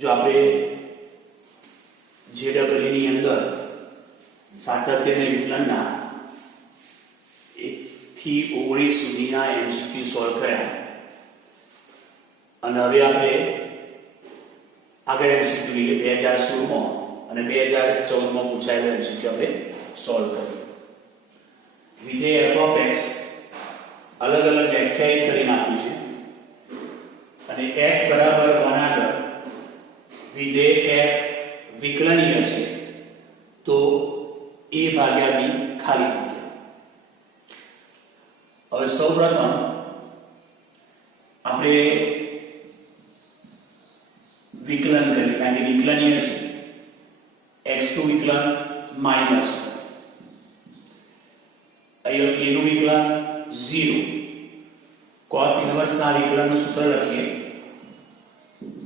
જો આપણે JEE ની અંદર સાતત્યને વિકલનના 1 થી 19 સુધીના MCQ સોલ્વ કર્યા અને હવે આપણે આગળ MCQ લઈએ 2016 માં અને 2014 માં પૂછાયેલા MCQ આપણે સોલ્વ કરીએ. વિધેય f(x) અલગ અલગ વ્યાખ્યાયિત કરીને આપ્યું છે અને x બરાબર 1 આગળ વિધેય f વિકલનીય છે તો a ભાગ્યા b ખાલી જગ્યા. હવે સૌપ્રથમ આપણે વિકલન કરીએ કારણ કે વિકલનીય છે. x2 વિકલન માઈનસ અહીંયા a નું વિકલન 0. cos ઇન્વર્સ ના વિકલનનું સૂત્ર લખીએ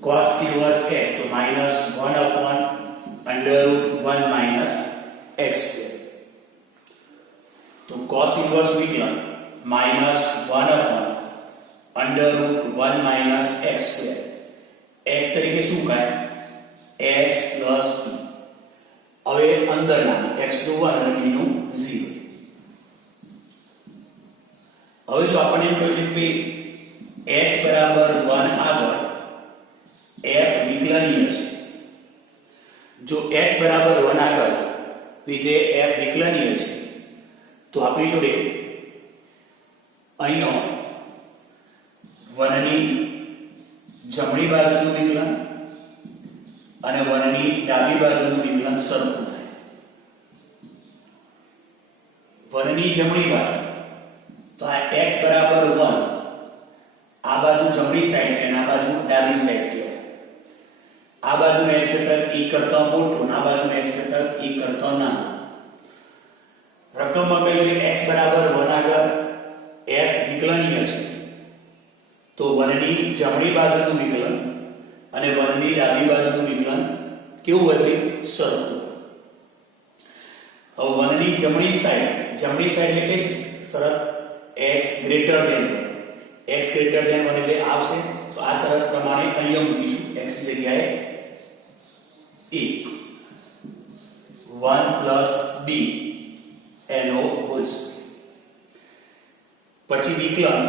cos ઇન્વર્સ x તો -1/√1 minus x square. तो cos इनवर्स विकलन -1/√1 minus x square. x તરીકે શું કાય x plus b. હવે અંદરના x નું 1 અને b નું 0. હવે જો આપણે એમ કહીએ કે x બરાબર 1 આગળ f વિકલનીય છે. જો x બરાબર 1 આગળ વિધેય f વિકલનીય છે તો આપણી જોડે અહીંનો 1 ની જમણી બાજુનું વિકલન અને 1 ની ડાબી બાજુનું વિકલન સરખું થાય. 1 ની જમણી બાજુ તો આ x બરાબર 1 આ બાજુ જમણી સાઈડ અને આ બાજુ ડાબી સાઈડ કહેવાય. આ બાજુનો x વેક્ટર e કરતા મોટો અને આ બાજુનો x વેક્ટર e કરતા નાનો. રકમમાં કહીએ x બરાબર 1 આગળ f વિકલનીય છે તો 1 ની જમણી બાજુનું વિકલન અને 1 ની ડાબી બાજુનું વિકલન કેવું હોય ભાઈ સરખું. હવે 1 ની જમણી સાઈડ એટલે કે શરત x ગ્રેટર ધેન 1 એટલે આવશે તો આ શરત પ્રમાણે અહીંયા મૂકીશું x ની જગ્યાએ 1 plus b એનો હોલ સ્ક્વેર. પછી વિકલન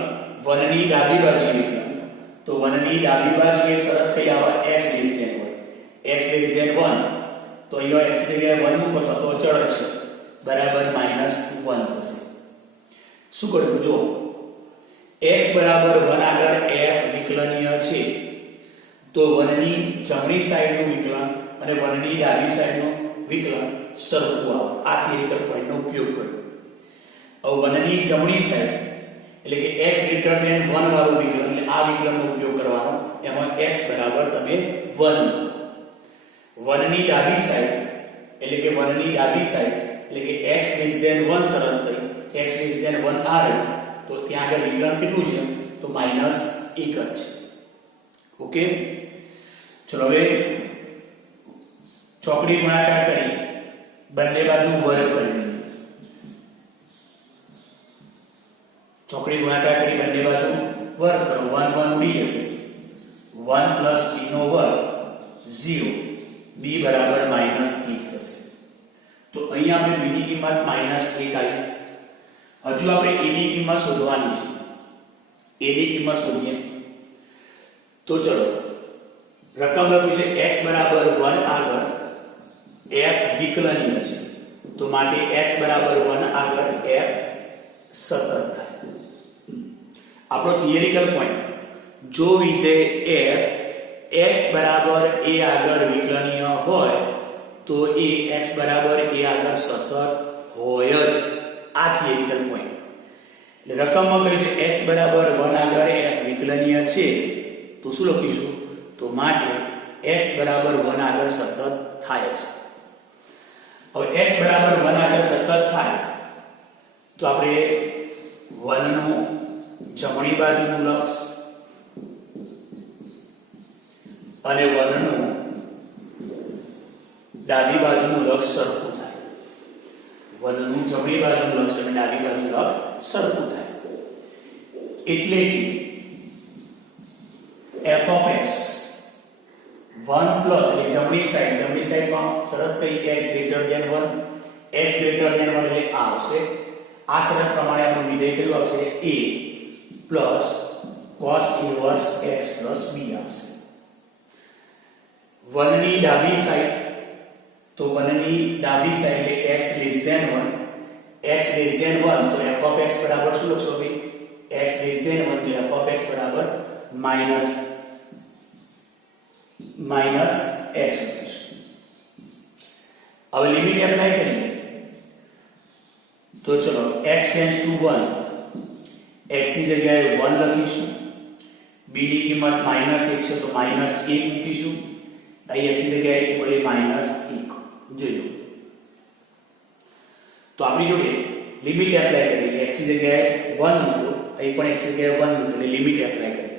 1 ની ડાબી બાજુ વિકલન તો 1 ની ડાબી બાજુએ શરત કઈ આવે x less than 1 x less than 1 તો અહીંયા x ની જગ્યાએ 1 મૂકો તો અચળ છે બરાબર -1 થશે. શું કરવું જો x બરાબર 1 આગળ f વિકલનીય છે તો 1 ની જમણી સાઈડનું વિકલન અને 1 ની ડાબી સાઈડનું વિકલન સરખું આવે. આ થિયરિકલ પોઈન્ટનો ઉપયોગ કર્યો. હવે 1 ની જમણી સાઈડ એટલે કે x greater than 1 વાળું વિકલન એટલે આ વિકલનનો ઉપયોગ કરવાનો. એમાં x બરાબર તમે 1 1 ની ડાબી સાઈડ એટલે કે 1 ની ડાબી સાઈડ એટલે કે x less than 1 શરત થઈ x less than 1 આ રહ્યું તો ત્યાં આગળ વિકલન કેટલું છે તો -1 જ છે. ઓકે ચલો હવે ચોકડી ગુણાકાર કરી બંને બાજુ વર્ગ કરી દઈએ. ચોકડી ગુણાકાર કરી બંને બાજુ વર્ગ કરો 1 1 ઉડી જશે 1 plus b નો વર્ગ 0 b બરાબર -1 થશે. તો અહીંયા આપણે b ની કિંમત -1 આવી. હજુ આપણે a ની કિંમત શોધવાની છે. a ની કિંમત શોધીએ તો ચલો રકમ લખ્યું છે x બરાબર 1 આગળ f વિકલનીય છે તો માટે x બરાબર 1 આગળ f સતત થાય. આપણો થિયરિકલ પોઈન્ટ જો વિધેય f x બરાબર a આગળ વિકલનીય હોય તો એ x બરાબર a આગળ સતત હોય જ. આ થિયરિકલ પોઈન્ટ એટલે રકમમાં કહે છે x બરાબર 1 આગળ f વિકલનીય છે તો શું લખીશું તો માટે x બરાબર 1 આગળ સતત થાય છે. હવે x બરાબર 1 આગળ સતત થાય તો આપણે 1 નું જમણી બાજુનું લક્ષ અને 1 નું ડાબી બાજુનું લક્ષ સરખું થાય. 1 નું જમણી બાજુનું લક્ષ અને ડાબી બાજુનું લક્ષ સરખું થાય એટલે કે f(x) 1 પ્લસ એટલે જમણી સાઈડમાં શરત કઈ x greater than 1 x greater than 1 એટલે આ આવશે આ શરત પ્રમાણે આપણું વિધેય કયું આવશે a plus cos inverse x plus b આવશે 1 ની ડાબી સાઈડ તો 1 ની ડાબી સાઈડ એટલે x less than 1 x less than 1 તો f of x બરાબર શું લખશો ભાઈ x લેસ ધેન 1 તો f of x બરાબર માઈનસ x લખીશું હવે લિમિટ એપ્લાય કરીએ તો ચલો x ટેન્ડ્સ ટુ 1 x ની જગ્યાએ 1 લખીશું b ની કિંમત -1 છે તો -1 મૂકીશું અહીં x ની જગ્યાએ બોલે -1 જોઈ લો તો આપણી જોડે લિમિટ એપ્લાય કરી x ની જગ્યાએ 1 મૂકો અહીં પણ x ની જગ્યાએ 1 મૂકો એટલે લિમિટ એપ્લાય કરી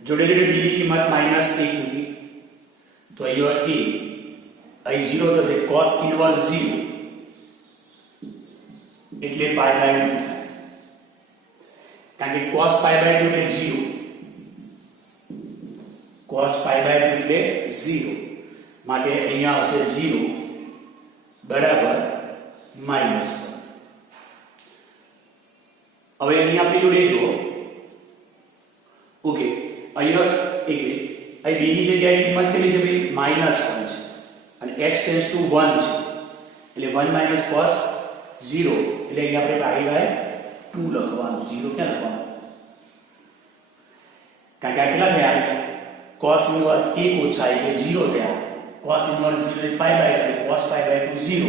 જોડે જોડે b ની કિંમત -1 મૂકી તો અહીં અહીં 0 થશે cos ઇન્વર્સ 0 એટલે pi by 2 થાય કારણ કે cos pi by 2 એટલે 0 cos pi by 2 એટલે 0 માટે અહીંયા આવશે 0 બરાબર -1 હવે અહીંયા આપણી જોડે જો ઓકે અહીંયા અહીં b ની જગ્યાએ કિંમત કેટલી છે ભાઈ -1 છે અને x ટેન્ડ્સ ટુ 1 છે એટલે 1 - cos 0 એટલે અહીંયા આપણે pi by 2 લખવાનું 0 ક્યાં લખવાનું કારણ કે આ કેટલા થયા cos ઇન્વર્સ 1 ઓછા એટલે 0 થયા cos ઇન્વર્સ 0 એટલે pi by 2 એટલે cos pi by 2 0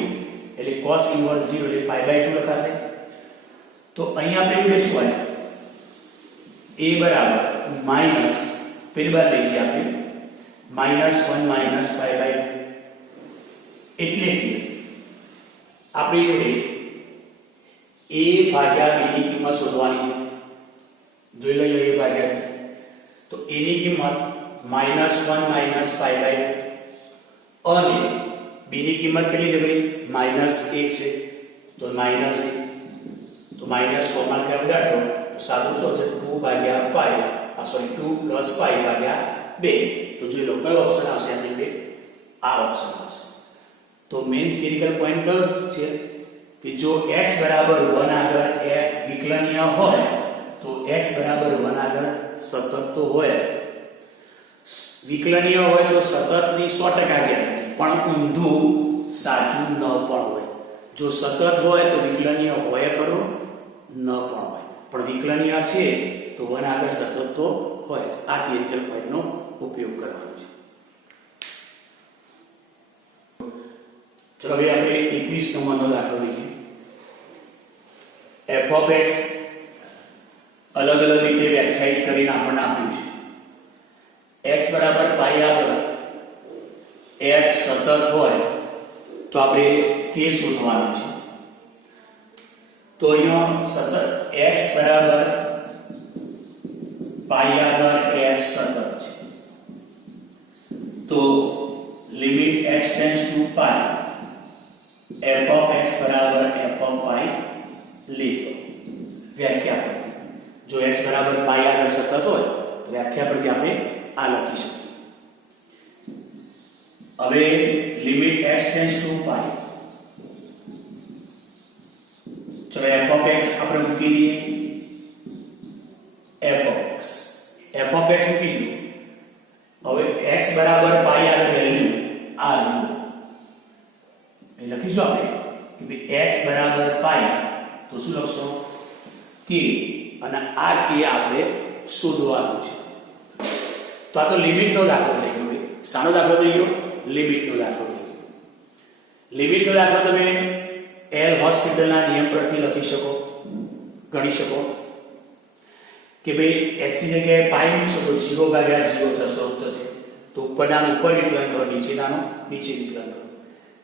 એટલે cos ઇન્વર્સ 0 એટલે pi by 2 લખાશે તો અહીંયા આપણે જોડે શું આવ્યું a બરાબર માઈનસ પેલી બાદ લઈએ આપણે -1 - pi by 2 એટલે કે આપણી જોડે a ભાગ્યા b ની કિંમત શોધવાની છે જોઈ લઈએ a ભાગ્યા b તો a ની કિંમત -1 - pi by 2 અને b ની કિંમત કેટલી છે ભાઈ -1 છે તો -1 તો માઈનસ કોમન કે ઉડાડો તો સાદું શું છે 2 ભાગ્યા pi 2 પ્લસ pi ભાગ્યા 2 તો જોઈ લો કયો ઓપ્શન આવશે આપણી બે આ ઓપ્શન આવશે તો મેઇન થિયરિકલ પોઈન્ટ કયો છે કે જો x બરાબર 1 આગળ f વિકલનીય હોય તો x બરાબર 1 આગળ સતત તો હોય વિકલનીય હોય તો સતતની 100% ગેરંટી પણ ઊંધું સાચું ન પણ હોય જો સતત હોય તો વિકલનીય હોય ખરો ન પણ હોય પણ વિકલનીય છે તો 1 આગળ સતત તો હોય આ થિયરિકલ પોઈન્ટનો ઉપયોગ કરવાનો છે ચલો હવે આપણે 21 નંબરનો દાખલો લઈએ f of x અલગ અલગ રીતે વ્યાખ્યાયિત કરીને આપણને આપ્યું છે x બરાબર પાઈ આગળ f સતત હોય તો આપણે k શોધવાનું છે તો અહીંયા સતત x બરાબર પાઈ આગળ f સતત છે તો limit x tends to pi f of x બરાબર f of પાઈ લેતો વ્યાખ્યા પરથી જો x બરાબર પાઈ આગળ સતત હોય તો વ્યાખ્યા પરથી આપણે આ લખી શકીએ હવે limit x tends to pi ચલો f of x આપણે મૂકી દઈએ f of x મૂકી દઈએ હવે x બરાબર પાઈ આગળ વેલ્યુ આ લીધું એ લખીશું આપણે કે ભાઈ x બરાબર પાઈ તો શું લખશો k અને આ k આપણે શોધવાનું છે તો આ તો લિમિટનો દાખલો થઈ ગયો ભાઈ શાનો દાખલો થઈ ગયો લિમિટનો દાખલો થઈ ગયો લિમિટનો દાખલો તમે એલ હોસ્પિટલના નિયમ પરથી લખી શકો ગણી શકો કે ભાઈ x ની જગ્યાએ પાઈ મૂકશો તો 0 ભાગ્યા 0 થશે તો ઉપરનાનું ઉપર વિકલન કરો નીચેનાનું નીચે વિકલન કરો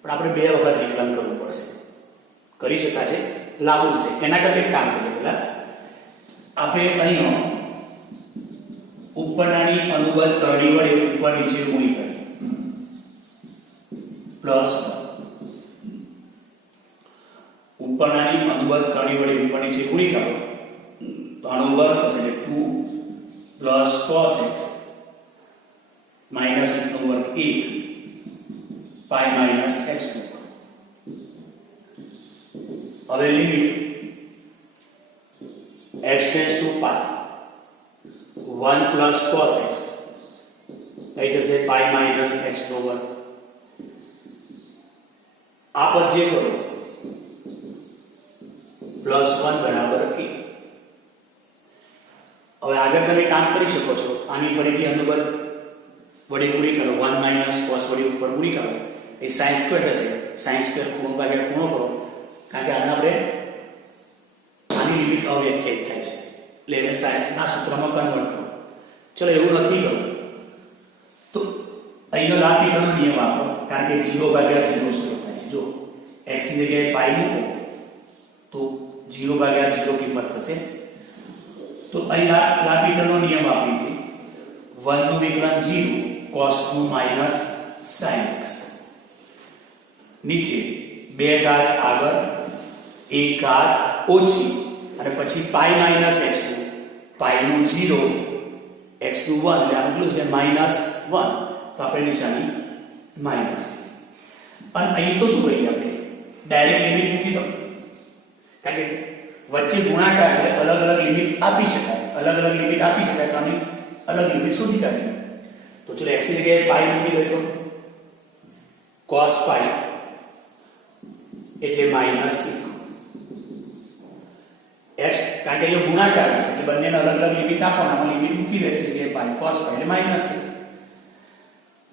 પણ આપણે બે વખત વિકલન કરવું પડશે કરી શકાશે લાગુ થશે એના કરતા એક કામ કરીએ પહેલા આપણે અહીં ઉપરનાની અનુબંધ કરણી વડે ઉપર નીચે ગુણી કરીએ પ્લસ ઉપરનાની અનુબંધ કરણી વડે ઉપર નીચે ગુણી કરો તો આનો વર્ગ થશે 2 પ્લસ cos x માઈનસ 1 નો વર્ગ 1 પાઈ માઇનસ x2. હવે limit x tends to pi 1 plus cos x થઈ જશે પાઈ માઇનસ x/1. આ પદ જે કરો +1 બરાબર k. હવે આગળ તમે કામ કરી શકો છો. આની ફરીથી અનુબંધ વડે ગુણી કરો. 1 માઇનસ cos વડે ઉપર ગુણી કરો એ sin સ્ક્વેર થશે. sin સ્ક્વેર ખૂણો ભાગ્યા ખૂણો કરો, કારણ કે આના આપણે આની લિમિટ અવ્યાખ્યાયિત થાય છે એટલે એને sin ના સૂત્રમાં કન્વર્ટ કરો. ચલો એવું નથી કરવું તો અહીંનો લાપીનો નિયમ આપો, કારણ કે 0 ભાગ્યા 0 શરૂ થાય છે. જો x ની જગ્યાએ પાઈ મૂકો તો 0 ભાગ્યા 0 કિંમત થશે. તો અહીં લાપીનો નિયમ આપી દે 1 નું વિકલન 0 cos 2 minus sin x. નીચે 2 ઘાત આગળ 1 ઘાત ઓછી અને પછી પાઈ માઇનસ x2 પાઈ નું 0 x2 1 એટલે આ કેટલું છે -1 તો આપણે નિશાની માઈનસ. અને અહીં તો શું કરીએ આપણે ડાયરેક્ટ લિમિટ મૂકી દો, કારણ કે વચ્ચે ગુણાકાર છે અલગ અલગ લિમિટ આપી શકાય. અલગ અલગ લિમિટ આપી શકાય તો આની અલગ લિમિટ શોધી કાઢીએ. તો ચલો x ની જગ્યાએ પાઈ મૂકી દો તો cos પાઈ એટલે -1 x, કારણ કે એ ગુણાકાર છે એટલે બંનેને અલગ અલગ લિમિટ આપવાના. આમાં લિમિટ મૂકી દે x ની જગ્યાએ પાઈ cos પાઈ એટલે માઈનસ.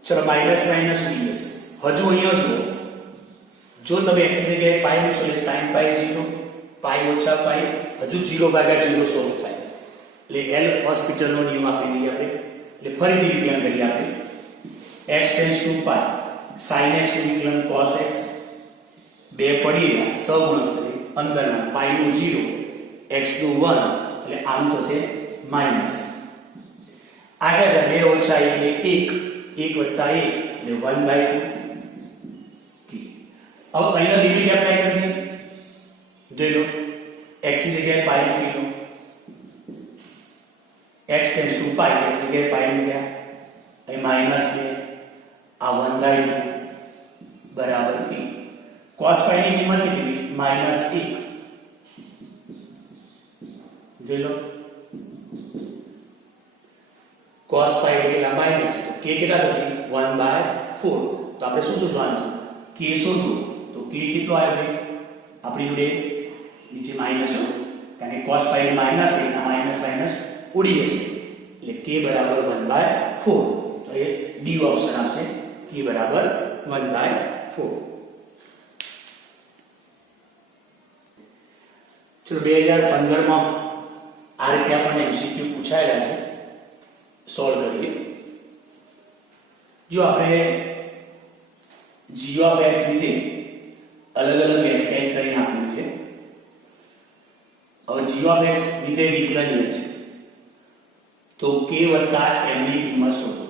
ચલો માઈનસ માઈનસ ઉડી જશે. હજુ અહીંયા જો તમે x ની જગ્યાએ પાઈ મૂકશો એટલે sin પાઈ 0 પાઈ ઓછા પાઈ હજુ 0 ભાગ્યા 0 સ્વરૂપ થાય. એટલે એલ હોસ્પિટલનો નિયમ આપી દઈએ આપણે. એટલે ફરીથી વિકલન કરીએ આપણે. x tends to pi sin x નું વિકલન cos x 2 પડી ગયા સહગુણક કરી અંદરના પાઈ નું 0 x નું 1 એટલે આમ થશે માઈનસ. આગળ 2 ઓછા 1 એટલે 1 વત્તા 1 એટલે 1/2. अब અહીંયા લિમિટ એપ્લાય કરી દે. જોઈ લો x ની જગ્યાએ પાઈ મૂકી દો. x tends to pi x ની જગ્યાએ પાઈ મૂક્યા અહીં માઈનસ 2 આ 1/2 બરાબર k. cos પાઈ ની કિંમત કેટલી -1. જોઈ લો cos પાઈ એટલે માઈનસ તો k કેટલા થશે 1/4. તો આપણે શું શોધવાનું k શોધવું તો k કેટલો આવ્યો આપણી જોડે નીચે માઈનસ, કારણ કે cos પાઈ માઈનસ છે આ માઈનસ માઈનસ ઉડી જશે એટલે k બરાબર 1/4. તો એ ડી ઓપ્શન આવશે k બરાબર 1/4. ચલો 2015 માં આ રીતે આપણને MCQ પૂછાયેલા છે, સોલ્વ કરીએ. જો આપણે g of x લીધે અલગ અલગ વ્યાખ્યાયિત કરીને આપ્યું છે. હવે g of x લીધે વિકલનીય છે તો k વત્તા m ની કિંમત શોધો.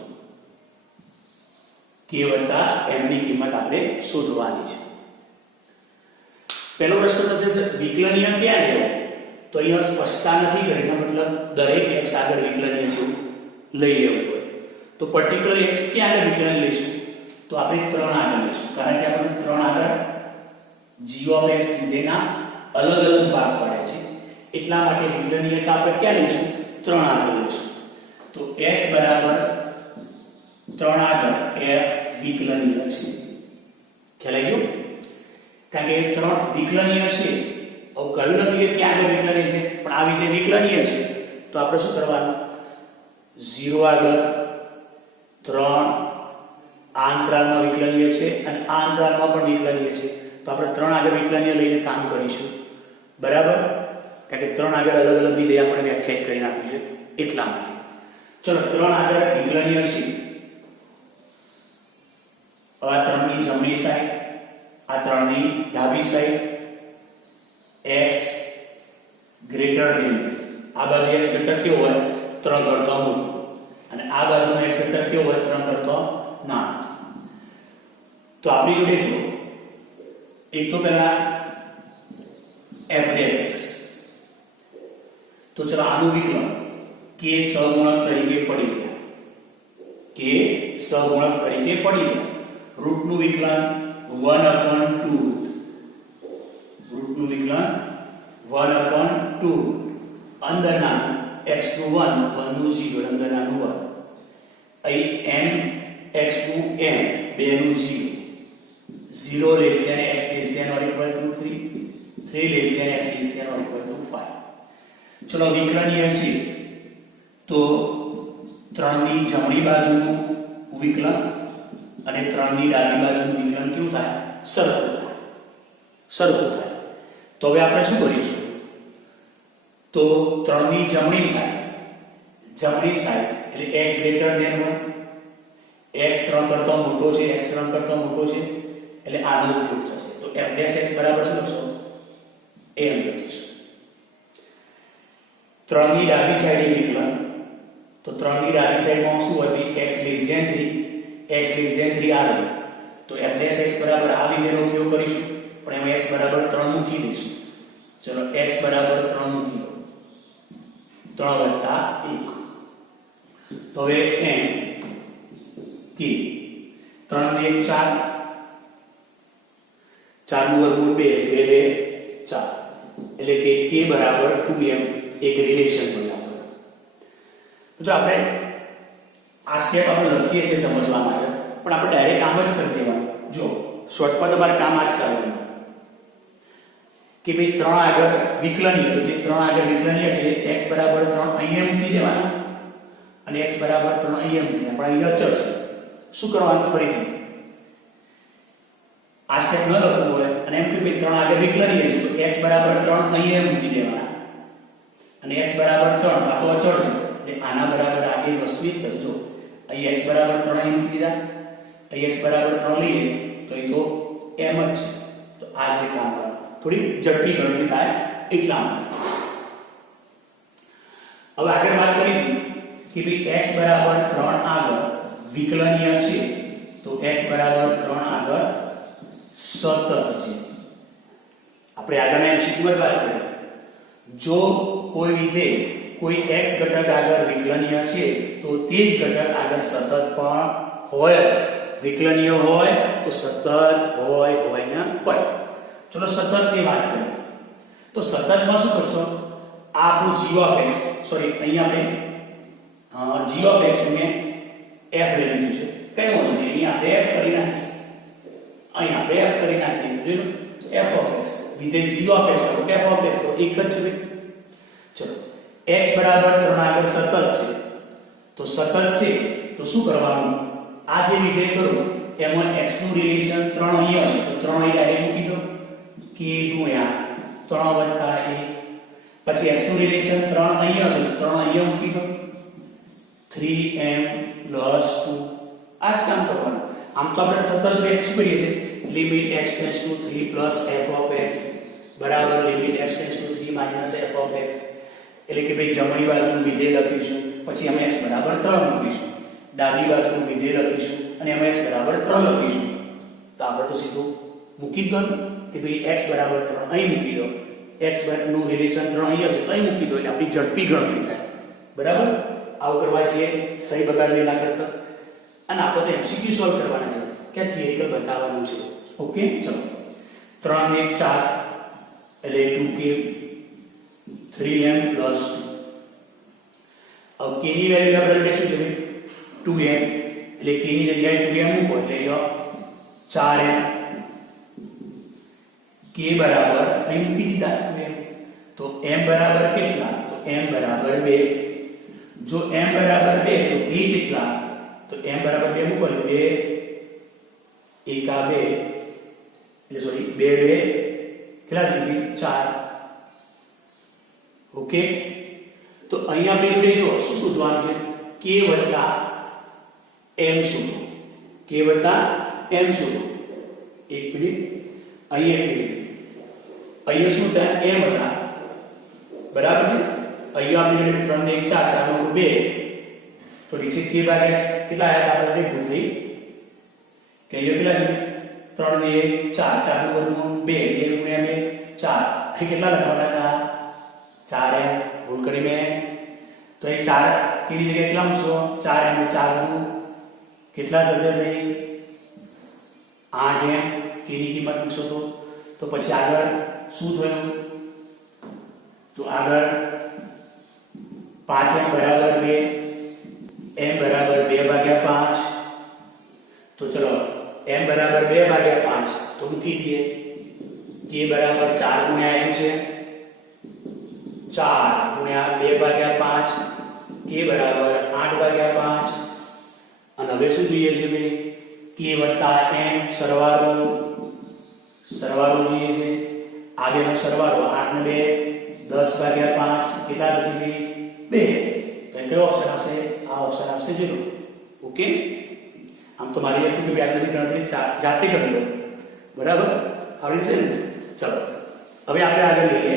k વત્તા m ની કિંમત આપણે શોધવાની છે. પહેલો પ્રશ્ન થશે વિકલનીય ક્યાં લેવો? તો અહીંયા સ્પષ્ટતા નથી કરીને મતલબ દરેક x આગળ વિકલનીય છે લઈ લેવું પડે. તો પર્ટિક્યુલર x ક્યાં આગળ વિકલન લઈશું? તો આપણે 3 આગળ લઈશું, કારણ કે આપણે 3 આગળ g of x લીધેના અલગ અલગ ભાગ પડે છે એટલા માટે વિકલનીયતા આપણે ક્યાં લઈશું? 3 આગળ લઈશું. તો x બરાબર 3 આગળ f વિકલનીય છે. ખ્યાલ આવ્યો? કારણ કે 3 વિકલનીય છે. હવે કહ્યું નથી કે ક્યાં આગળ વિકલનીય છે, પણ આ રીતે વિકલનીય છે તો આપણે શું કરવાનું? 0 આગળ 3 આ અંતરાલમાં વિકલનીય છે અને આ અંતરાલમાં પણ વિકલનીય છે તો આપણે 3 આગળ વિકલનીય લઈને કામ કરીશું. બરાબર? કારણ કે 3 આગળ અલગ અલગ વિધેય આપણે વ્યાખ્યાયિત કરીને આપ્યું છે એટલા માટે. ચલો 3 આગળ વિકલનીય છે. આ 3 ની જમણી સાઈડ, આ 3 ની ડાબી સાઈડ x ગ્રેટર ધેન, આ બાજુ x ઘટક કેવો હોય? 3 કરતા મોટો, અને આ બાજુનો x ઘટક કેવો હોય? 3 કરતા નાનો. તો આપણી જોડે જો એક તો પહેલા f'(x) તો ચલો આનું વિકલન k સહગુણક તરીકે પડી ગયા. k સહગુણક તરીકે પડી ગયા. રૂટનું વિકલન 1/2 રૂટનું વિકલન 1/2 અંદરના x2 1 1 નું 0 અંદરના 1 અહીં m x2 m બેનું 0 0 less than x less than or equal to 3 3 less than x less than or equal to 5. ચલો વિકલનીય છે તો 3 ની જમણી બાજુનું વિકલન અને 3 ની ડાબી બાજુનું વિકલન કેવું થાય? સરખું થાય. તો હવે આપણે શું કરીશું? તો 3 ની જમણી સાઈડ એટલે x greater than 1 x 3 કરતા મોટો છે એટલે આનો ઉપયોગ થશે. તો f' બરાબર શું લખશો? m લખીશું. 3 ની ડાબી સાઈડે વિકલન તો 3 ની ડાબી સાઈડમાં શું હોય? x less than 3 આવે તો f' બરાબર આ વિધેયનો ઉપયોગ કરીશું, પણ એમાં x બરાબર 3 મૂકી દઈશું. ચલો x બરાબર 3 મૂકી દો. 3 + 1 તો હવે m k 3 ને 1 4 4 નું વર્ગમૂળ 2 4 એટલે કે k બરાબર 2m એક રિલેશન મળ્યું આપણે. તો આપણે આ સ્ટેપ આપણે લખીએ છીએ સમજવા માટે, પણ આપણે ડાયરેક્ટ આમ જ કરી દેવાનું. જો શોર્ટમાં તમારે કામ આ જ કરવાનું કે ભાઈ 3 આગળ વિકલનીય, તો જે 3 આગળ વિકલનીય છે x બરાબર 3 અહીંયા મૂકી દેવાના અને x બરાબર 3 અહીંયા મૂકી દેવાના. પણ અહીંયા અચળ છે. શું કરવાનું? ફરીથી આ સ્ટેપ ન લખવું હોય અને એમ કે ભાઈ 3 આગળ વિકલનીય છે તો x બરાબર 3 અહીંયા મૂકી દેવાના અને x બરાબર 3 આ તો અચળ છે એટલે આના બરાબર આ એક વસ્તુ જ થશે. જો અહીં x બરાબર 3 અહીં મૂકી દીધા, અહીં x બરાબર 3 લઈએ તો એ તો m જ છે. તો આ રીતે કામ કરવાનું. થોડી ઝડપી ગણતરી થાય એટલા માટે. હવે આગળ વાત કરી હતી કે ભાઈ x બરાબર 3 આગળ વિકલનીય છે તો x બરાબર 3 આગળ સતત છે. આપણે આગળના એમસીક્યુ વાત કરીએ. જો કોઈ વિધેય કોઈ x ઘટક આગળ વિકલનીય છે તો તે જ ઘટક આગળ સતત પણ હોય જ. વિકલનીય હોય તો સતત હોય ને હોય. ચલો સતતની વાત કરીએ તો સતતમાં શું કરશો? આ આપણું g ઓફ x, સોરી અહીંયા આપણે g ઓફ x ને f લઈ લીધું છે. કઈ વાંધો નહીં, અહીંયા આપણે f કરી નાખીએ જોયું f ઓફ x વિધેય g ઓફ x તો f ઓફ x તો એક જ છે. ચલો x બરાબર 3 આગળ સતત છે તો સતત છે તો શું કરવાનું? આ જે વિધેય કરું એમાં x નું રિલેશન 3 અહીંયા છે તો 3 અહીં ડાયરેક્ટ મૂકી દો k ગુણ્યા 3 વત્તા 1. પછી x નું રિલેશન 3 અહીંયા છે તો 3 અહીંયા મૂકી દો 3m + 2. આ જ કામ કરવાનું. આમ તો આપણે સતત વેક્સ કરીએ છીએ limit x → 3 + f of x બરાબર limit x → 3 - f of x. એટલે કે ભાઈ જમણી બાજુનું વિધેય લખીશું, પછી અમે x બરાબર 3 મૂકીશું, ડાબી બાજુનું વિધેય લખીશું અને અમે x બરાબર 3 લખીશું. તો આપણે તો સીધું મૂકી દો કે ભાઈ x બરાબર 3 અહીં મૂકી દો, x નું રિલેશન 3 અહીંયા છે તો અહીં મૂકી દો એટલે આપણી ઝડપી ગણતરી થાય. બરાબર? આવું કરવા છે સહી બગાડવી ના કરતા. અને આપણે તો MCQ સોલ્વ કરવાના છે કે થિયરિકલ બતાવવાનું છે. ઓકે, ચલો 3 ને 4 એટલે 2k 3m + 2. अब k ની વેલ્યુ આપણે લેશું છે 2m એટલે k ની જગ્યાએ 2m મૂકો એટલે 4m. k બરાબર અહીં મૂકી દીધા 2m તો m બરાબર કેટલા? તો m બરાબર 2. જો m બરાબર 2 તો k કેટલા? તો m બરાબર 2 મૂકો એટલે 2 1 2 એટલે સોરી 2 2 કેટલા થશે? 4. ઓકે, તો અહીંયા આપણે જોડે જો શું શોધવાનું છે? k + m શોધો. k + m શોધો. એક મિનિટ, અહીંયા એક મિનિટ, અહીંયા શું થાય? m હતા બરાબર છે. અહીંયા આપણે જોડે 3 ને 1 4 4 નું 2 તો નીચે k / x કેટલા આવ્યા? આપણે ભૂલ થઈ કે અહીંયા કેટલા છે? 3 ને 1 4 4 નું વર્ગમૂળ 2 2 × 2 4. અહીં કેટલા લખવાના હતા? 4m. ભૂલ કરી મેં તો અહીં 4 કેવી જગ્યાએ કેટલા મૂકશો? 4m 4 નું કેટલા થશે ભાઈ 8 m k ની કિંમત મૂકશો તો પછી આગળ શું થયું તો આગળ 5m બરાબર 2 m બરાબર 2/5 તો ચલો m બરાબર 2/5 તો મૂકી દઈએ k બરાબર 4 ગુણ્યા m છે 4 ગુણ્યા 2/5 k બરાબર 8/5 અને હવે શું જોઈએ છે ભાઈ k વત્તા m સરવાળો જોઈએ છે આ બેનો સરવાળો 8 ને 2 10/5 કેટલા થશે ભાઈ 2 તો કયો ઓપ્શન આવશે આ ઓપ્શન આવશે 0 ઓકે આમ તો મારી હતું કે ભાઈ આટલી ગણતરી જાતે કરી લો બરાબર આવડી છે ને ચલો હવે આપણે આગળ લઈએ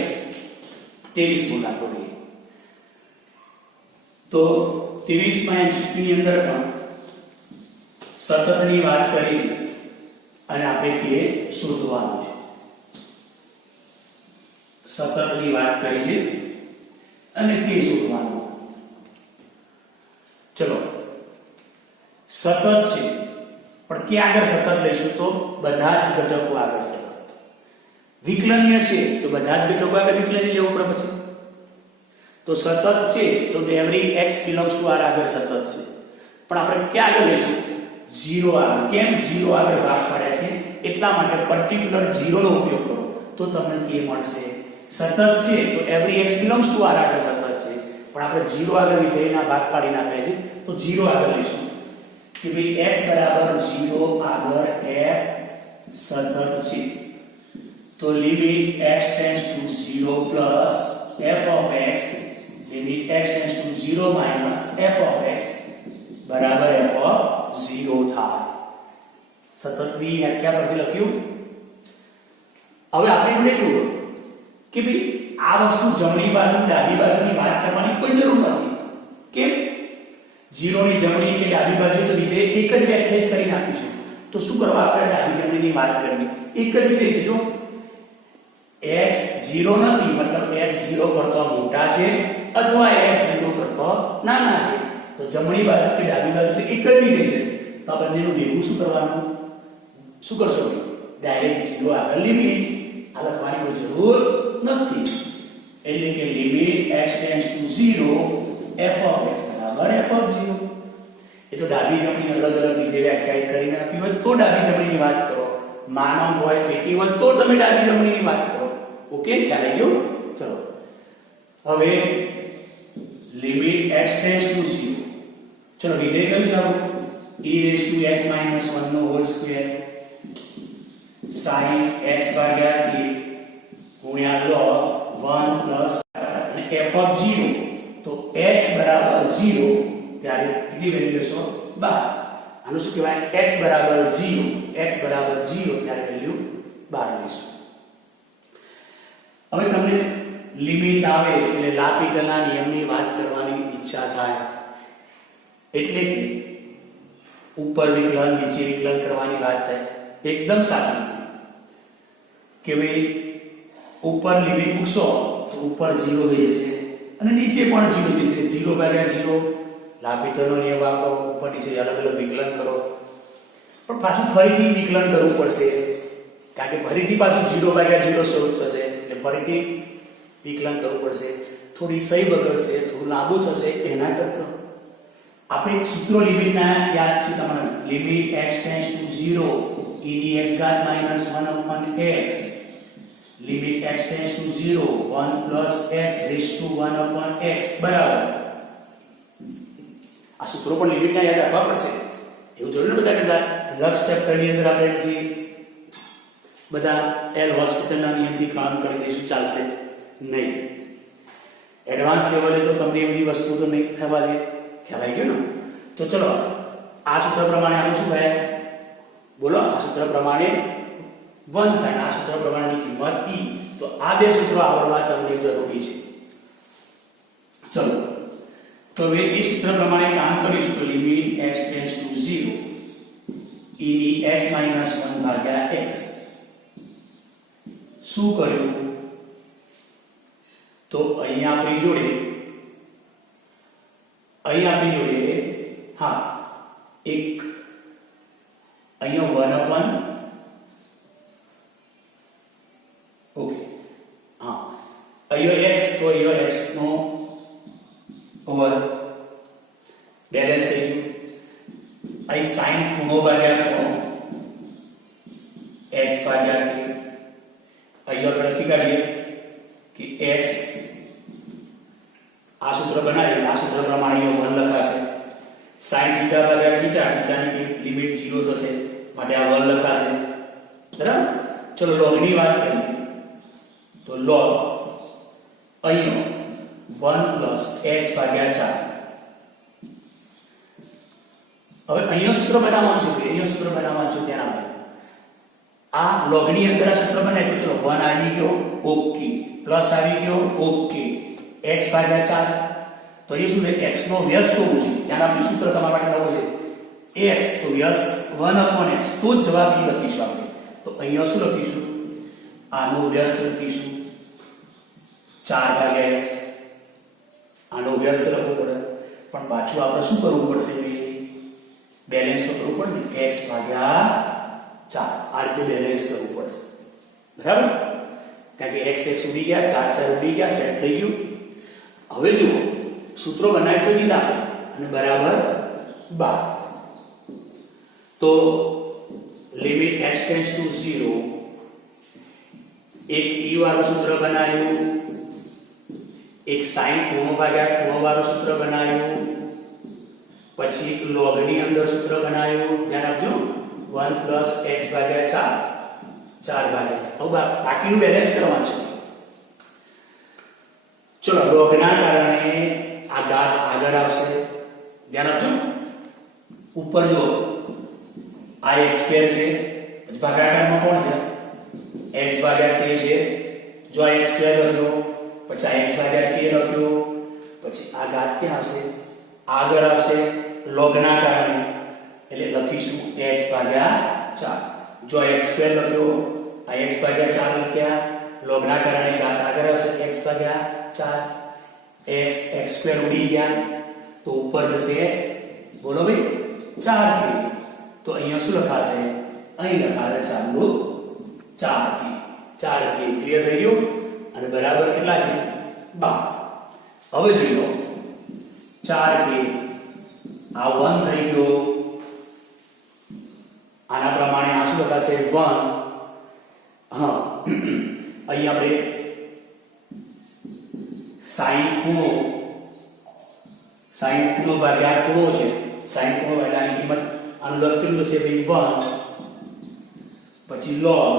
23 મો દાખલો લઈએ તો 23 માં MCQ ની અંદર પણ સતતની વાત કરી છે અને આપણે કે શોધવાનું છે સતતની વાત કરી છે અને કે શોધવાનું ચલો સતત છે પણ કે આગળ સતત લઈશું તો બધા જ ઘટકો આગળ સતત વિકલનીય છે તો બધા જ ઘટકો આગળ વિકલનીય લેવું પડે પછી તો સતત છે તો every x belongs to r આગળ સતત છે પણ આપણે ક્યાં આગળ લઈશું 0 આગળ કેમ 0 આગળ ભાગ પાડ્યા છે એટલા માટે પર્ટિક્યુલર 0 નો ઉપયોગ કરો તો તમને કે મળશે સતત છે તો every x belongs to r આગળ સતત છે પણ આપણે 0 આગળ વિધેયના ભાગ પાડીને આપ્યા છે તો 0 આગળ લઈશું કે ભાઈ x બરાબર 0 આગળ f સતત છે તો limit x tends to 0 plus f of x limit x tends to 0 minus f of x બરાબર f of 0 થાય સતતની વ્યાખ્યા પરથી લખ્યું હવે આપણે જોડે જુઓ કે ભાઈ આ વસ્તુ જમણી બાજુ ડાબી બાજુની વાત કરવાની કોઈ જરૂર નથી કેમ 0 ની જમણી કે ડાબી બાજુ તો વિધેય એક જ વ્યાખ્યાયિત કરીને આપીશું તો શું કરવા આપણે ડાબી જમણીની વાત કરવી એક જ વિધેય છે જો x 0 નથી મતલબ x 0 કરતા મોટા છે અથવા x 0 કરતા નાના છે તો જમણી બાજુ કે ડાબી બાજુ તો એક જ વિધેય છે તો આ બંનેનું ભેગું શું કરવાનું શું કરશો ડાયરેક્ટ 0 આગળ લિમિટ આ લખવાની કોઈ જરૂર નથી એટલે કે limit x tends to 0 f of x બરાબર f of 0 એ તો ડાબી જમણી અલગ અલગ રીતે વ્યાખ્યાયિત કરીને આપી હોય તો ડાબી જમણીની વાત કરો માનવ હોય પેટી હોય તો તમે ડાબી જમણીની વાત કરો ઓકે ખ્યાલ આવી ગયો ચલો હવે લિમિટ x tends to 0 ચલો વિધેય કયું છે આપણું e raised to x minus 1 નો હોલ સ્ક્વેર sin x ભાગ્યા k ગુણ્યા log 1 plus અને f of 0 તો x બરાબર 0 ત્યારે કેટલી વેલ્યુ છે 12 આનું શું કહેવાય x બરાબર 0 ત્યારે વેલ્યુ 12 લઈશું હવે તમને લિમિટ આવે એટલે લાપિટલના નિયમની વાત કરવાની ઈચ્છા થાય એટલે કે ઉપર વિકલન નીચે વિકલન કરવાની વાત થાય એકદમ સાચું કે ભાઈ ઉપર લિમિટ મૂકશો તો ઉપર 0 થઈ જશે અને નીચે પણ 0 થઈ જશે 0/0 લાપિટલનો નિયમ વાપરો ઉપર નીચે અલગ અલગ વિકલન કરો પણ પાછું ફરીથી વિકલન કરવું પડશે કારણ કે ફરીથી પાછું 0/0 સ્વરૂપ થશે એટલે ફરીથી વિકલન કરવું પડશે થોડી સહી બગડશે થોડું લાંબુ થશે એના કરતા આપણે સૂત્રો લિમિટના યાદ છે તમને limit x tends to 0 e ની x ઘાત minus 1 upon x limit x tends to 0 1 plus x raised to 1 upon x બરાબર આ સૂત્રો પણ લિમિટના યાદ રાખવા પડશે એવું જરૂર બધા કરતા લક્ષ ચેપ્ટરની અંદર આપણે જે બધા એલ હોસ્પિટલના નિયમથી કામ કરી દઈશું ચાલશે નહીં એડવાન્સ લેવલે તો તમને એ બધી વસ્તુ તો નહીં થવા દે ખ્યાલ આવી ગયો ને તો ચલો આ સૂત્ર પ્રમાણે આનું શું થાય બોલો આ સૂત્ર પ્રમાણે 1 થાય આ સૂત્ર પ્રમાણેની કિંમત e તો આ બે સૂત્રો આવડવા તમને જરૂરી છે ચલો તો હવે એ સૂત્ર પ્રમાણે કામ કરીશું તો limit x tends to 0 e ની x - 1 ભાગ્યા x શું કર્યું તો અહીંયા આપણી જોડે હા એક અહીંયા 1 ઓકે હા અહીંયા x તો અહીંયા x નો ઓવર બેલેન્સ થઈ ગયું અહીં sin ખૂણો ભાગ્યા ખૂણો x ભાગ્યા k અહીંયા લખી કાઢીએ કે x આ સૂત્ર બનાવીએ આ સૂત્ર પ્રમાણે અહીંયા 1 લખાશે sin થીટા ભાગ્યા થીટા થીટાની લિમિટ 0 થશે માટે આ 1 લખાશે બરાબર ચલો log ની વાત કરીએ તો log અહીંયા 1 x ભાગ્યા 4 હવે અહીંયા સૂત્ર બનાવવાનું છે અહીંયા સૂત્ર બનાવવાનું છે ધ્યાન આપજો આ log ની અંદર આ સૂત્ર બનાવ્યું ચલો 1 આવી ગયો ઓકે પ્લસ આવી ગયો ઓકે x ભાગ્યા 4 તો એ શું છે x નો વ્યસ્ત હોવું છે ધ્યાન આપજો સૂત્ર તમારા માટે નવું છે x તો વ્યસ્ત 1/x તો જ જવાબ ઈ લખીશું આપણે તો અહીંયા શું લખીશું આનો વ્યસ્ત લખીશું 4/x આનો વ્યસ્ત લખવું પડે પણ પાછું આપણે શું કરવું પડશે બેલેન્સ તો કરવું પડે ને x ભાગ્યા 4 આ રીતે બેલેન્સ કરવું પડશે બરાબર કારણ કે x ઉડી ગયા 4 ઉડી ગયા સેટ થઈ ગયું હવે જુઓ સૂત્રો બનાવી તો દીધા આપણે અને બરાબર 12 તો લિમિટ x ટેન્ડ્સ ટુ 0 એક e વાળું સૂત્ર બનાવ્યું એક sin ખૂણો ભાગ્યા ખૂણો વાળું સૂત્ર બનાવ્યું પછી log ની અંદર સૂત્ર બનાવ્યું ધ્યાન આપજો 1 x ભાગ્યા 4 ભાગ્યા હવે બાકીનું બેલેન્સ કરવાનું છે ચલો log ના કારણે આ ઘાત આગળ આવશે ધ્યાન આપજો ઉપર જો આ x સ્ક્વેર છે પછી ભાગાકારમાં કોણ છે x ભાગ્યા k છે જો આ x સ્ક્વેર લખ્યો પછી આ x ભાગ્યા k લખ્યો પછી આ ઘાત ક્યાં આવશે આગળ આવશે log ના કારણે એટલે લખીશું x ભાગ્યા 4 જો x સ્ક્વેર લખ્યો આ x ભાગ્યા 4 લખ્યા log ના કારણે ઘાત આગળ આવશે x ભાગ્યા 4 x સ્ક્વેર ઉડી ગયા તો ઉપર જશે બોલો ભાઈ 4k તો અહીંયા શું લખાશે અહીં લખાશે સાદું 4k ક્લિયર થઈ ગયું અને બરાબર કેટલા છે 12 હવે જોઈ લો 4k આ 1 થઈ ગયો આના પ્રમાણે આ શું લખાશે 1 હા અહીં આપણે sin ખૂણો ભાગ્યા ખૂણો છે sin ખૂણો ભાગ્યાની કિંમત આનું લસ કેટલું છે ભાઈ 1 પછી log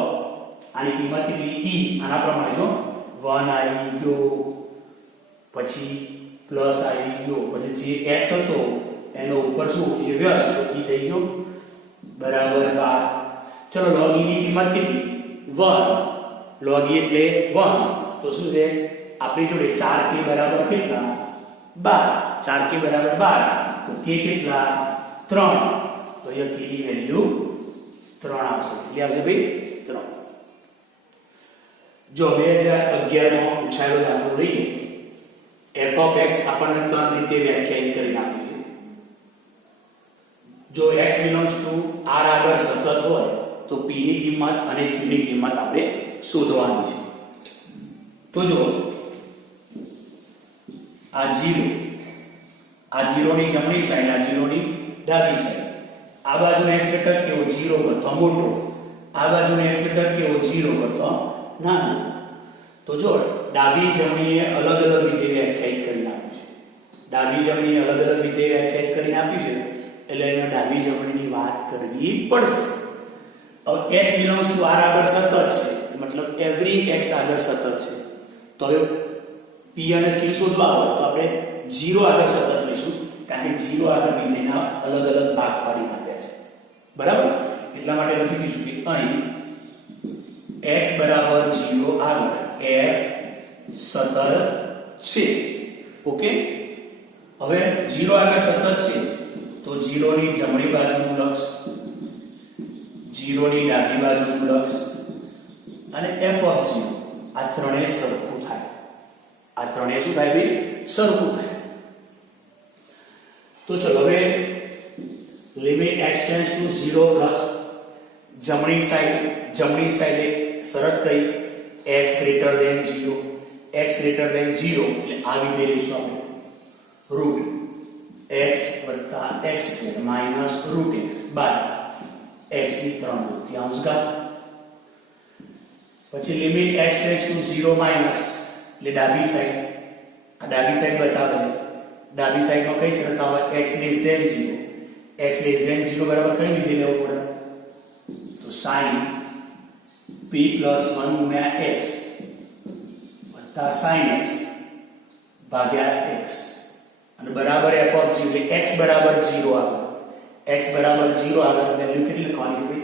આની કિંમત કેટલી e આના પ્રમાણે જો 1 આવી ગયો પછી પ્લસ આવી ગયો પછી જે x હતો એનો ઉપર શું એ વ્યસ્ત તો e થઈ ગયો બરાબર 12 ચલો log e ની કિંમત કેટલી 1 log e એટલે 1 તો શું છે આપણી જોડે 4k બરાબર કેટલા 12 4k બરાબર 12 તો k કેટલા 3 તો અહીંયા k ની વેલ્યુ 3 આવશે કેટલી આવશે ભાઈ 3 જો 2011 માં પૂછાયેલો દાખલો લઈએ f of x આપણને 3 રીતે વ્યાખ્યાયિત કરી આપી છે જો x belongs to r આગળ સતત હોય તો p ની કિંમત અને q ની કિંમત આપણે શોધવાની છે તો જો આ 0 ની જમણી સાઈડ આ 0 ની ડાબી સાઈડ આ બાજુનો x વેક્ટર કેવો 0 કરતો મોટો આ બાજુનો x વેક્ટર કેવો 0 કરતો નાનો તો જો ડાબી જમણીએ અલગ અલગ રીતે વ્યાખ્યાયિત કરીને આપી છે ડાબી જમણીએ અલગ અલગ રીતે વ્યાખ્યાયિત કરીને આપી છે એટલે એને ડાબી જમણીની વાત કરવી પડશે હવે x belongs to r આગળ સતત છે મતલબ એવરી x આગળ સતત છે તો હવે p અને q શોધવા હોય તો આપણે 0 આગળ સતત લઈશું કારણ કે 0 આગળ વિધેયના અલગ અલગ ભાગ પાડી આપ્યા છે બરાબર એટલા માટે લખી દઈશું કે અહીં x બરાબર 0 આગળ f સતત છે ઓકે હવે 0 આગળ સતત છે તો 0 ની જમણી બાજુનું લક્ષ 0 ની ડાબી બાજુનું લક્ષ અને f of 0 આ ત્રણેય સરખું થાય આ ત્રણેય શું થાય ભાઈ સરખું થાય તો ચલો હવે limit x tends to 0 plus જમણી સાઈડ એક શરત કઈ x greater than 0 x greater than 0 એટલે આ વિધેય લઈશું આપણે રૂટ x વત્તા x સ્ક્વેર minus root x by x ની 3/4 ઘાત પછી limit x tends to 0 minus એટલે ડાબી સાઈડ બતાવે ડાબી સાઈડમાં કઈ શરત આવે x less than 0 x less than 0 બરાબર કઈ વિધેય લેવું પડે તો sin p plus 1 ગુણ્યા x વત્તા sin x ભાગ્યા x અને બરાબર f ઓફ 0 એટલે x બરાબર 0 આવે x બરાબર 0 આવે વેલ્યુ કેટલી લખવાની છે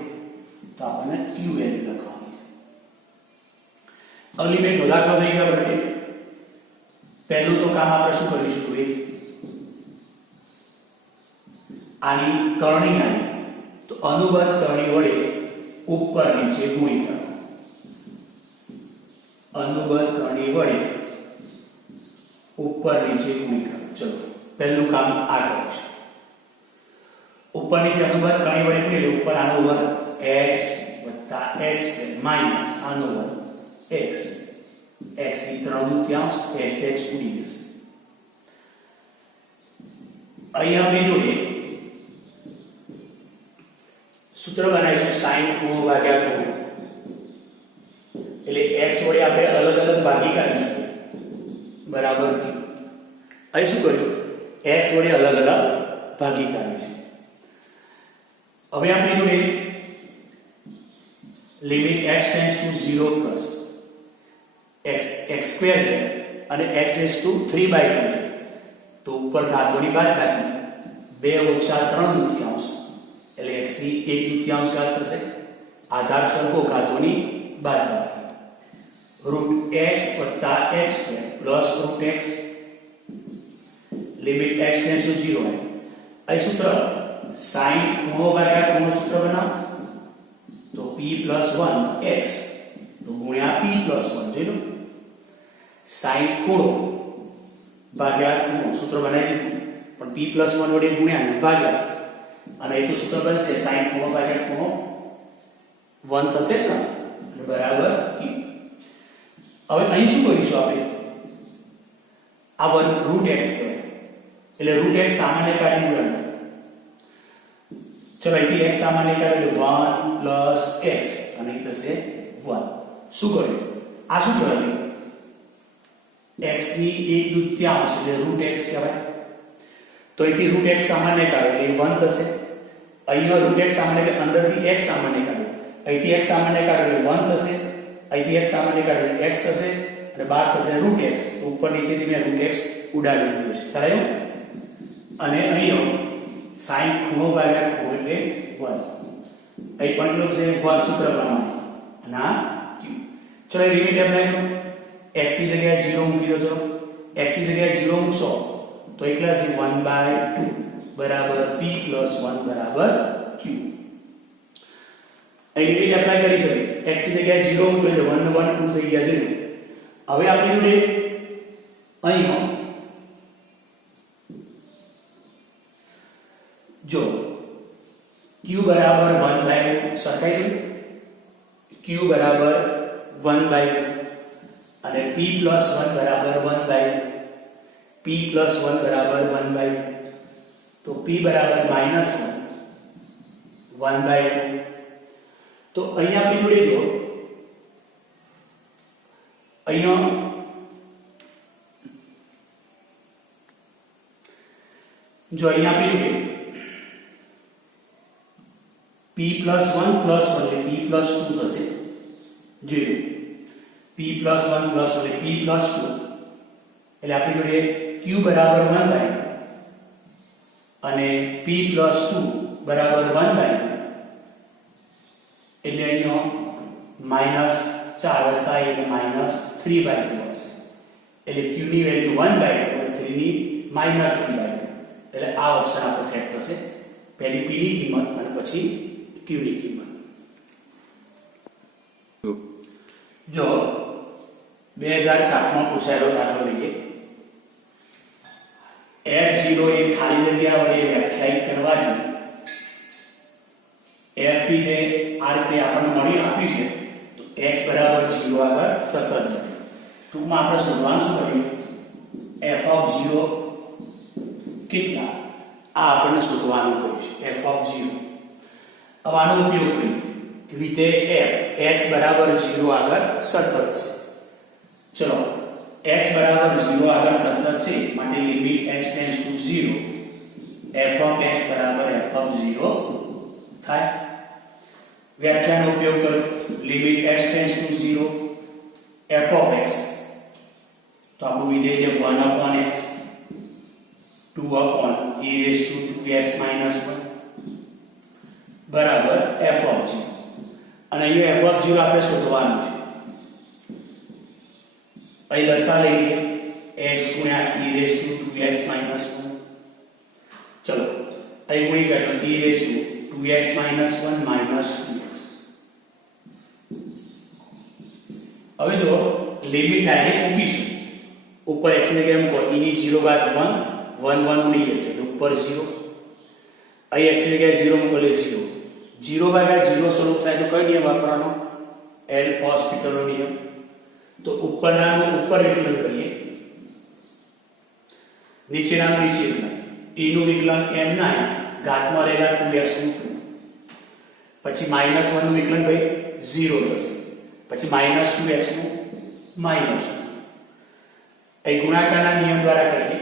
તો આપણને u વેલ્યુ લખવાની છે લિમિટ નો દાખલો થઈ ગયો એટલે પહેલું તો કામ આપણે શું કરીશું ભાઈ આની કરણી આની તો અનુબંધ કરણી વડે ઉપર નીચે ગુણી કરો અનુબંધ કરણી વડે ઉપર નીચે ગુણી કરો ચલો પહેલું કામ આ કરીશું ઉપર નીચે અનુબંધ કરણી વડે ગુણી લો ઉપર આનો વર્ગ x + x માઈનસ આનો વર્ગ x x ની 3/4 xh ઉડી જશે અહીંયા મેં જોડે સૂત્ર બનાવીશું sin ખૂણો ભાગ્યા ખૂણો એટલે x વડે આપણે અલગ અલગ ભાગી કાઢીશું બરાબર q અહીં શું કર્યું x વડે અલગ અલગ ભાગી કાઢીશું હવે આપણે જોડે limit x tends to 0 plus x square છે અને x ટેન્ડ્સ ટુ 3/2 છે તો ઉપર ઘાતોની બાદબાકી 2 - 3/4 એટલે x ની 1/4 ઘાત થશે આધાર સરખો ઘાતોની બાદબાકી રૂટ x વત્તા x square plus route x limit x tends to 0 અહીં સૂત્ર sin ખૂણો ભાગ્યા ખૂણો સૂત્ર બનાવો તો p + 1 x તો ગુણ્યા p + 1 જોઈ લો sin ખૂણો ભાગ્યા ખૂણો સૂત્ર બનાવી દીધું પણ p + 1 વડે ગુણ્યા ભાગ્યા અને એ તો સૂત્ર બનશે sin ખૂણો ભાગ્યા ખૂણો 1 થશે ને એટલે બરાબર q હવે અહીં શું કરીશું આપણે આ વર્ગ રૂટ x છે એટલે રૂટ x સામાન્ય કાઢી મૂકવાનું ચલો અહીંથી x સામાન્ય કાઢી 1 + x અને એ થશે 1 શું કર્યું આ શું કર્યું x ની 1/4 એટલે રૂટ x કહેવાય તો અહીંથી રૂટ x સામાન્ય કાઢો એટલે 1 થશે અહીંયા રૂટ x સામાન્ય એટલે અંદરથી x સામાન્ય કાઢો અહીંથી x સામાન્ય કાઢો એટલે 1 થશે અહીંથી x સામાન્ય કાઢો એટલે x થશે અને બહાર થશે રૂટ x ઉપર નીચેથી મેં રૂટ x ઉડાડી દીધું છે કરાયું અને અહીંયા sin ખૂણો ભાગ્યા ખૂણો એટલે 1 અહીં પણ કેટલું છે 1 સૂત્ર પ્રમાણે અને આ q ચલો એ લિમિટ એપ્લાય કરો x ની જગ્યાએ 0 મૂકી દો ચલો x ની જગ્યાએ 0 મૂકશો તો એકલા છે 1/2 બરાબર p + 1 બરાબર q અહીં લિમિટ એપ્લાય કરી શકે x ની જગ્યાએ 0 મૂકો એટલે 1 1 2 થઈ ગયા જોયું હવે આપણે જોડે અહીં જો q બરાબર 1/2 સરખાઈ દઉં q બરાબર 1/2 અને p + 1 બરાબર 1/2 p + 1 બરાબર 1/2 તો p બરાબર -1 1/2 તો અહીંયા આપણે જોડે જો અહીંયા આપણે જોડે p + 1 + 1 એટલે p + 2 થશે જોયું p + 1 + 1 એટલે p + 2 એટલે આપણી જોડે q બરાબર 1/2 અને p + 2 બરાબર 1/2 એટલે અહીંયા -4 વત્તા એટલે -3/2 આવશે એટલે q ની વેલ્યુ 1/2 અને 3 ની -3/2 એટલે આ ઓપ્શન આપણે સેટ થશે પહેલી p ની કિંમત અને પછી q ની કિંમત જો 2007 માં પૂછાયેલો દાખલો લઈએ f0 એ ખાલી જગ્યા વડે વ્યાખ્યાયિત કરવાથી f ને આ રીતે આપ્યું છે તો x બરાબર 0 આગળ સતત નથી. ટૂંકમાં આપણે શોધવાનું શું કર્યું? f ઓફ 0 કેટલા આ આપણને શોધવાનું કહ્યું છે. f ઓફ 0 હવે આનો ઉપયોગ કરીએ કે વિધેય f x બરાબર 0 આગળ સતત છે. ચલો x બરાબર 0 આગળ સતત છે માટે limit x tends to 0 f of x બરાબર f ઓફ 0 થાય. વ્યાખ્યાનો ઉપયોગ કરો limit x tends to 0 f of x તો આપણું વિધેય છે 1 upon x 2 upon e raised to 2x minus 1 બરાબર f ઓફ 0 અને અહીંયા f ઓફ 0 આપણે શોધવાનું છે. અહીં લસા લઈએ x ગુણ્યા e raised to 2x minus 1 ચલો અહીં ગુણી કાઢો e raised to 2x minus 1 minus 2x. હવે જો લિમિટ ડાયરેક્ટ મૂકીશું ઉપર x ને કેમ કહો e ની 0 બાદ 1 1 1 ઉડી જશે તો ઉપર 0 અહીં x ની જગ્યાએ 0 મૂકો એટલે 0 0 ભાગ્યા 0 સ્વરૂપ થાય તો કયો નિયમ વાપરવાનો? એલ હોસ્પિટલનો નિયમ. તો ઉપરનાનું ઉપર વિકલન કરીએ નીચેનાનું નીચે વિકલન e નું વિકલન m ના ઘાતમાં રહેલા 2x નું 2 પછી -1 નું વિકલન ભાઈ 0 થશે પછી -2x નું -2 અહીં ગુણાકારના નિયમ દ્વારા કરીએ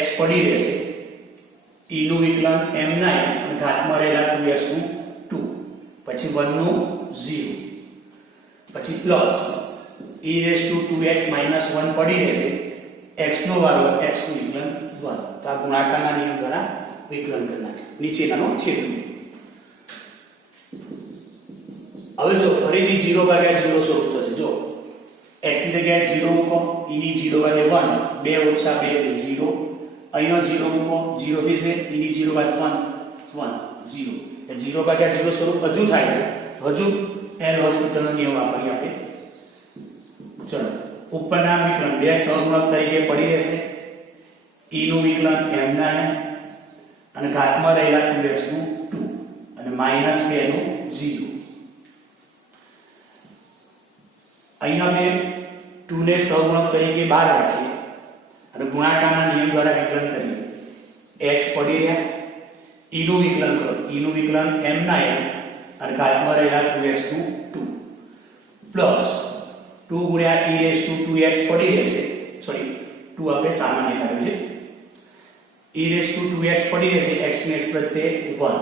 x પડી રહેશે e નું વિકલન m ના અને ઘાતમાં રહેલા 2x નું 2 પછી 1 નું 0 પછી plus e raised to 2x minus 1 પડી રહેશે x નો વાળો x નું વિકલન 1 તો આ ગુણાકારના નિયમ દ્વારા વિકલન કરી નાખ્યું નીચેનાનો છેદ. હવે જો ફરીથી 0 ભાગ્યા 0 સ્વરૂપ થશે. જો x ની જગ્યાએ 0 મૂકો e ની 0 ભાગ્યા 1 2 ઓછા 2 એટલે 0 અહીંનો 0 મૂકો 0 થશે e ની 0 ભાગ્યા 1 1 0 એટલે 0 ભાગ્યા 0 સ્વરૂપ હજુ થાય હજુ એલ હોસ્પિટલનો નિયમ વાપરીએ આપણે. ચલો ઉપરના વિકલન બે સહગુણક તરીકે પડી રહેશે e નું વિકલન m ના અને ઘાતમાં રહેલા 2x નું 2 અને -2 નું 0. અહીંયા મેં 2 ને સહગુણક તરીકે બહાર રાખીએ અને ગુણાકારના નિયમ દ્વારા વિકલન કરીએ x પડી રહ્યા e નું વિકલન કરો e નું વિકલન m ના અને ઘાતમાં રહેલા 2x નું 2 પ્લસ 2 ગુણ્યા e raised to 2x પડી રહેશે સોરી 2 આપણે સામાન્ય કાઢ્યું છે e raised to 2x પડી રહેશે x ની x પ્રત્યે 1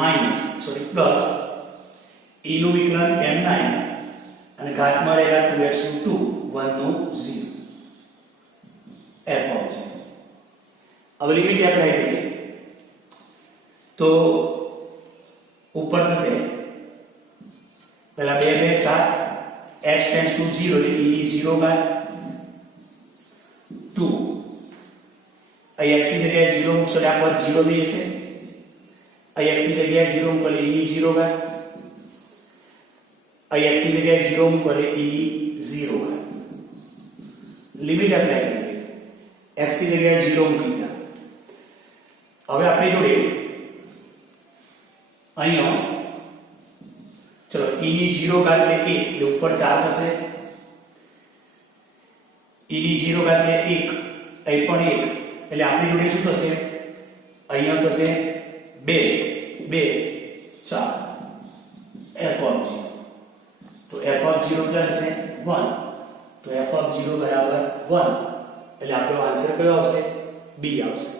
માઈનસ સોરી પ્લસ e નું વિકલન m ના અને ઘાતમાં રહેલા 2x નું 2 1 નું 0 f ઓફ 0. હવે લિમિટ એપ્લાય કરીએ તો ઉપર થશે પહેલા 2 2 4 x ટેન્ડ્સ ટુ 0 એટલે e ની 0 બાદ 2 અહીં x ની જગ્યાએ 0 મૂકશો એટલે આ પદ 0 થઈ જશે અહીં x ની જગ્યાએ 0 મૂકો એટલે e ની 0 બાદ અહીં x ની જગ્યાએ 0 મૂકો એટલે e ની 0 બાદ લિમિટ એપ્લાય કરીએ x ની જગ્યાએ 0 મૂકી દીધા. હવે આપણી જોડે અહીંયા ચલો e ની 0 ઘાત એટલે 1 એટલે ઉપર 4 થશે e ની 0 ઘાત એટલે 1 અહીં પણ 1 એટલે આપણી જોડે શું થશે અહીંયા થશે 2 2 4 f ઓફ 0 તો f ઓફ 0 કેટલા થશે 1 તો f ઓફ 0 બરાબર 1 એટલે આપણો આન્સર કયો આવશે b આવશે.